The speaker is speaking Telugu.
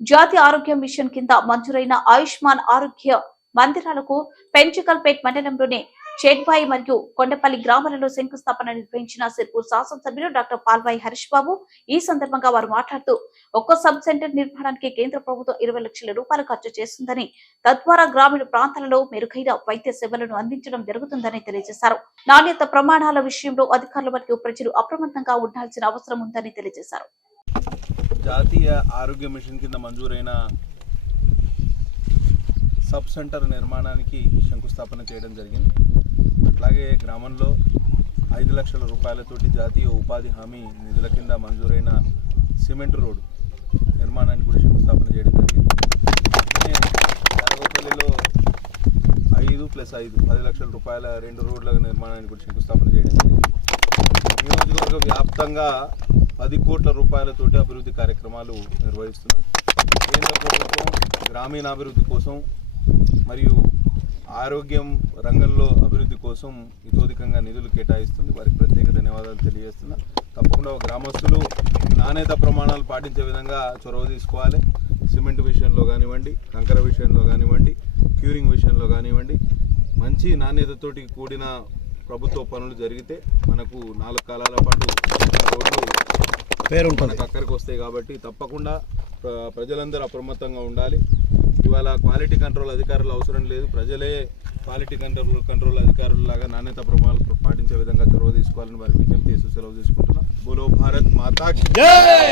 జాతీయ ఆరోగ్య మిషన్ కింద మంజూరైన ఆయుష్మాన్ ఆరోగ్య మందిరాలకు పెంచుకల్పేట్ మండలంలోని చేట్బాయి మరియు కొండపల్లి గ్రామాలలో శంకుస్థాపన నిర్వహించిన సిర్పూర్ శాసనసభ్యులు డాక్టర్ పాల్వాయి హరీష్ బాబు. ఈ సందర్భంగా వారు మాట్లాడుతూ ఒక్కో సబ్ సెంటర్ నిర్మాణానికి కేంద్ర ప్రభుత్వం 20 లక్షల రూపాయలు ఖర్చు చేస్తుందని, తద్వారా గ్రామీణ ప్రాంతాలలో మెరుగైన వైద్య సేవలను అందించడం జరుగుతుందని తెలియజేశారు. నాణ్యత ప్రమాణాల విషయంలో అధికారులు మరియు ప్రజలు అప్రమత్తంగా ఉండాల్సిన అవసరం ఉందని తెలియజేశారు. జాతీయ ఆరోగ్య మిషన్ కింద మంజూరైన సబ్ సెంటర్ నిర్మాణానికి శంకుస్థాపన చేయడం జరిగింది. అట్లాగే గ్రామంలో 5 లక్షల రూపాయలతోటి జాతీయ ఉపాధి హామీ నిధుల కింద మంజూరైన సిమెంట్ రోడ్డు నిర్మాణానికి కూడా శంకుస్థాపన చేయడం జరిగింది. యాదవపల్లిలో 5+5 10 లక్షల రూపాయల 2 రోడ్ల నిర్మాణానికి కూడా శంకుస్థాపన చేయడం జరిగింది. నియోజకవర్గ వ్యాప్తంగా 10 కోట్ల రూపాయలతోటి అభివృద్ధి కార్యక్రమాలు నిర్వహిస్తున్నాం. కేంద్ర ప్రభుత్వం గ్రామీణాభివృద్ధి కోసం మరియు ఆరోగ్యం రంగంలో అభివృద్ధి కోసం ఇతోధికంగా నిధులు కేటాయిస్తుంది. వారికి ప్రత్యేక ధన్యవాదాలు తెలియజేస్తున్నా. తప్పకుండా గ్రామస్తులు నాణ్యత ప్రమాణాలు పాటించే విధంగా చొరవ తీసుకోవాలి. సిమెంట్ విషయంలో కానివ్వండి, కంకర విషయంలో కానివ్వండి, క్యూరింగ్ విషయంలో కానివ్వండి, మంచి నాణ్యతతోటి కూడిన ప్రభుత్వ పనులు జరిగితే మనకు 4 కాలాల పాటు రోడ్లు మనకు అక్కడికి వస్తాయి. కాబట్టి తప్పకుండా ప్రజలందరూ అప్రమత్తంగా ఉండాలి. ఇవాళ క్వాలిటీ కంట్రోల్ అధికారులు అవసరం లేదు, ప్రజలే క్వాలిటీ కంట్రోల్ అధికారులలాగా నాణ్యత ప్రమాణాలు పాటించే విధంగా చొరవ తీసుకోవాలని వారికి విజ్ఞప్తి చేస్తూ సెలవు తీసుకుంటున్నాం. బోలో భారత్ మాతా కీ జై.